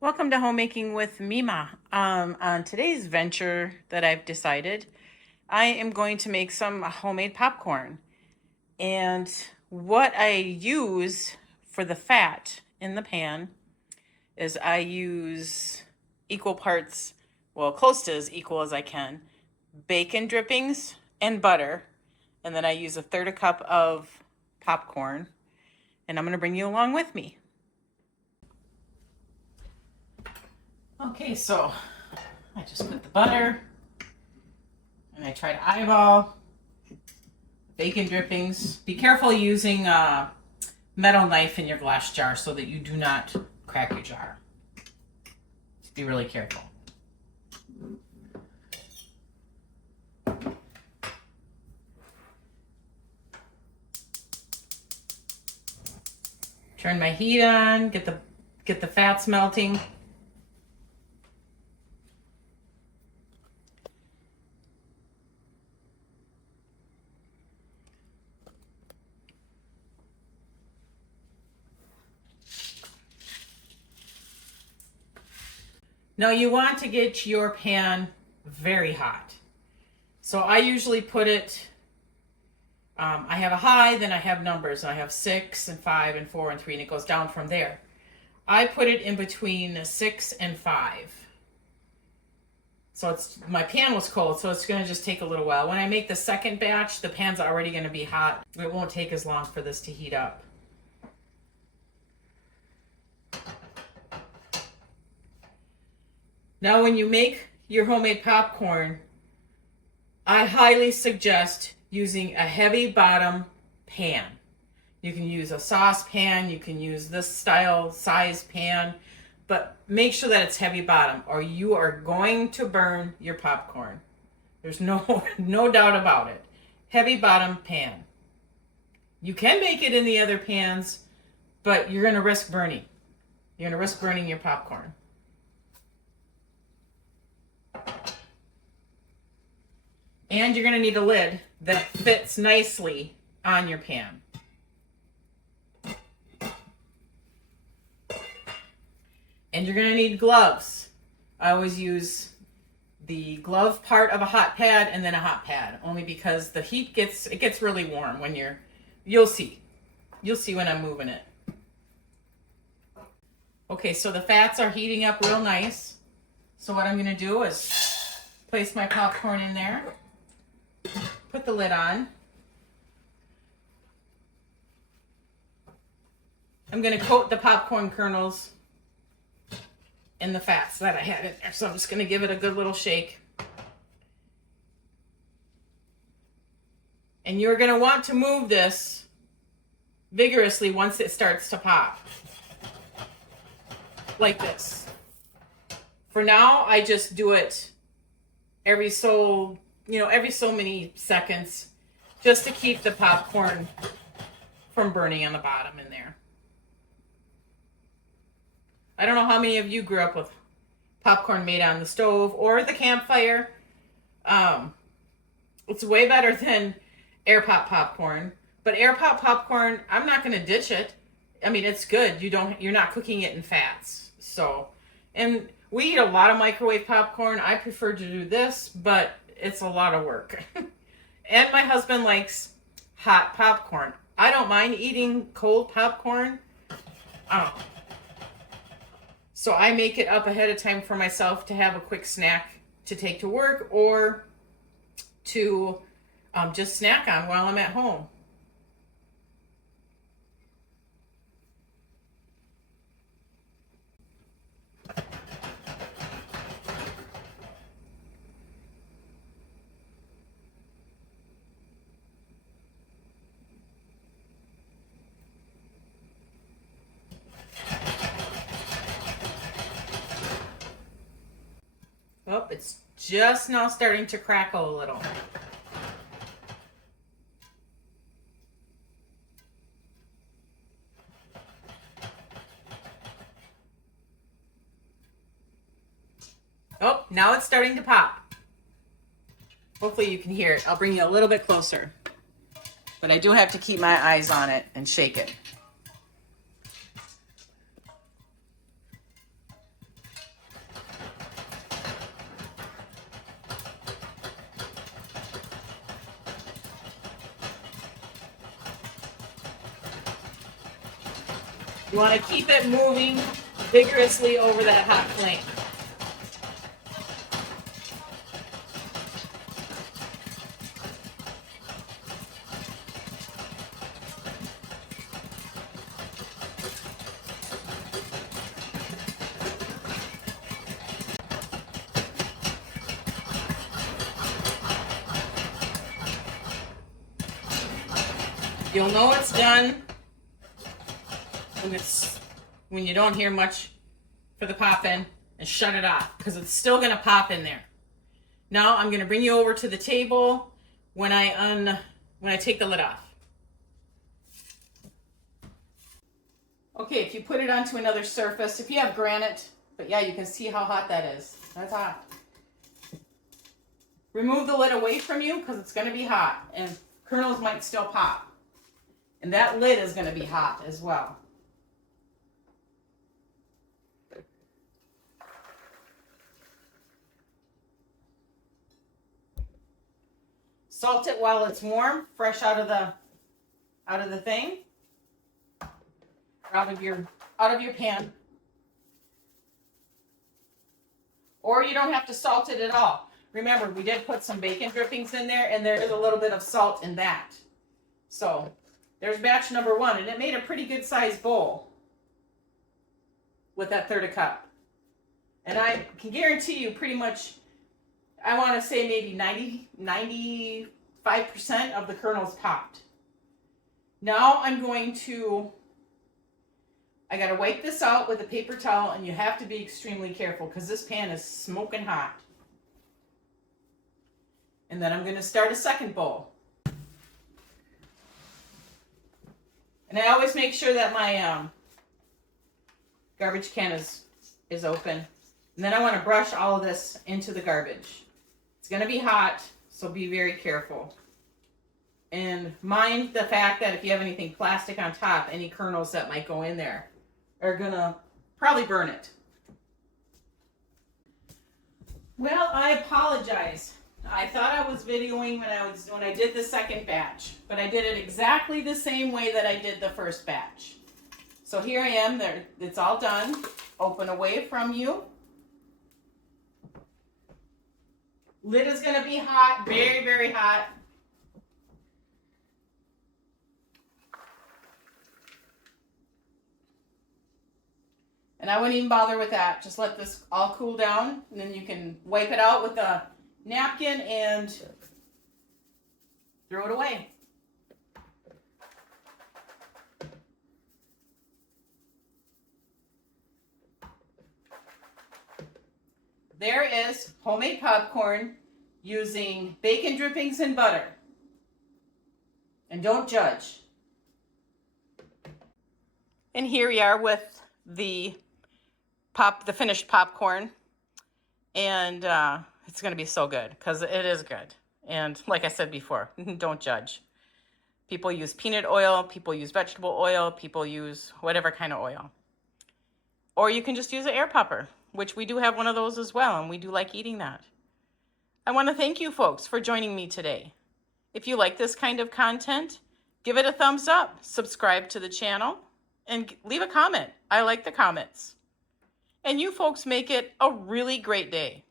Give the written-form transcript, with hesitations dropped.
Welcome to Homemaking with Mima. On today's venture that I've decided, I am going to make some homemade popcorn. And what I use for the fat in the pan is I use equal parts, well, close to as equal as I can, bacon drippings and butter. And then I use a third a cup of popcorn. And I'm going to bring you along with me. Okay, so I just put the butter and I try to eyeball bacon drippings. Be careful using a metal knife in your glass jar so that you do not crack your jar. Be really careful. Turn my heat on, get the fats melting. Now you want to get your pan very hot. So I usually put it, I have a high, then I have numbers. I have 6 and 5 and 4 and 3, and it goes down from there. I put it in between 6 and 5. So my pan was cold, so it's going to just take a little while. When I make the second batch, the pan's already going to be hot. It won't take as long for this to heat up. Now when you make your homemade popcorn, I highly suggest using a heavy bottom pan. You can use a saucepan, you can use this style size pan, but make sure that it's heavy bottom or you are going to burn your popcorn. There's no doubt about it. Heavy bottom pan. You can make it in the other pans, but you're going to risk burning. You're going to risk burning your popcorn. And you're going to need a lid that fits nicely on your pan. And you're going to need gloves. I always use the glove part of a hot pad and then a hot pad, only because the heat gets really warm when you'll see when I'm moving it. Okay, so the fats are heating up real nice. So what I'm going to do is place my popcorn in there. Put the lid on. I'm going to coat the popcorn kernels in the fats that I had in there. So I'm just going to give it a good little shake. And you're going to want to move this vigorously once it starts to pop. Like this. For now, I just do it every so many seconds, just to keep the popcorn from burning on the bottom in there. I don't know how many of you grew up with popcorn made on the stove or the campfire. It's way better than air pop popcorn, but air pop popcorn, I'm not going to ditch it. I mean, it's good. You're not cooking it in fats. So, and we eat a lot of microwave popcorn. I prefer to do this, but it's a lot of work. And my husband likes hot popcorn. I don't mind eating cold popcorn. So I make it up ahead of time for myself to have a quick snack to take to work or to just snack on while I'm at home. Oh, it's just now starting to crackle a little. Oh, now it's starting to pop. Hopefully you can hear it. I'll bring you a little bit closer. But I do have to keep my eyes on it and shake it. You want to keep it moving vigorously over that hot flame. You'll know it's done when you don't hear much for the popping, and shut it off, because it's still going to pop in there. Now I'm going to bring you over to the table when I take the lid off. Okay, if you put it onto another surface, if you have granite, but yeah, you can see how hot that is. That's hot. Remove the lid away from you, because it's going to be hot and kernels might still pop. And that lid is going to be hot as well. Salt it while it's warm, fresh out of the thing, out of your pan. Or you don't have to salt it at all. Remember, we did put some bacon drippings in there, and there is a little bit of salt in that. So there's batch number 1, and it made a pretty good sized bowl with that 1/3 cup. And I can guarantee you pretty much, I want to say maybe 95% of the kernels popped. Now I got to wipe this out with a paper towel, and you have to be extremely careful because this pan is smoking hot. And then I'm going to start a second bowl. And I always make sure that my garbage can is open. And then I want to brush all of this into the garbage. It's going to be hot, so be very careful. And mind the fact that if you have anything plastic on top, any kernels that might go in there are going to probably burn it. Well, I apologize. I thought I was videoing when I did the second batch, but I did it exactly the same way that I did the first batch. So here I am, there, it's all done. Open away from you. Lid is going to be hot, very, very hot. And I wouldn't even bother with that. Just let this all cool down, and then you can wipe it out with a napkin and throw it away. There is homemade popcorn using bacon drippings and butter. And don't judge. And here we are with the finished popcorn. And it's going to be so good because it is good. And like I said before, don't judge. People use peanut oil, people use vegetable oil, people use whatever kind of oil. Or you can just use an air popper, which we do have one of those as well, and we do like eating that. I want to thank you folks for joining me today. If you like this kind of content, give it a thumbs up, subscribe to the channel, and leave a comment. I like the comments. And you folks make it a really great day.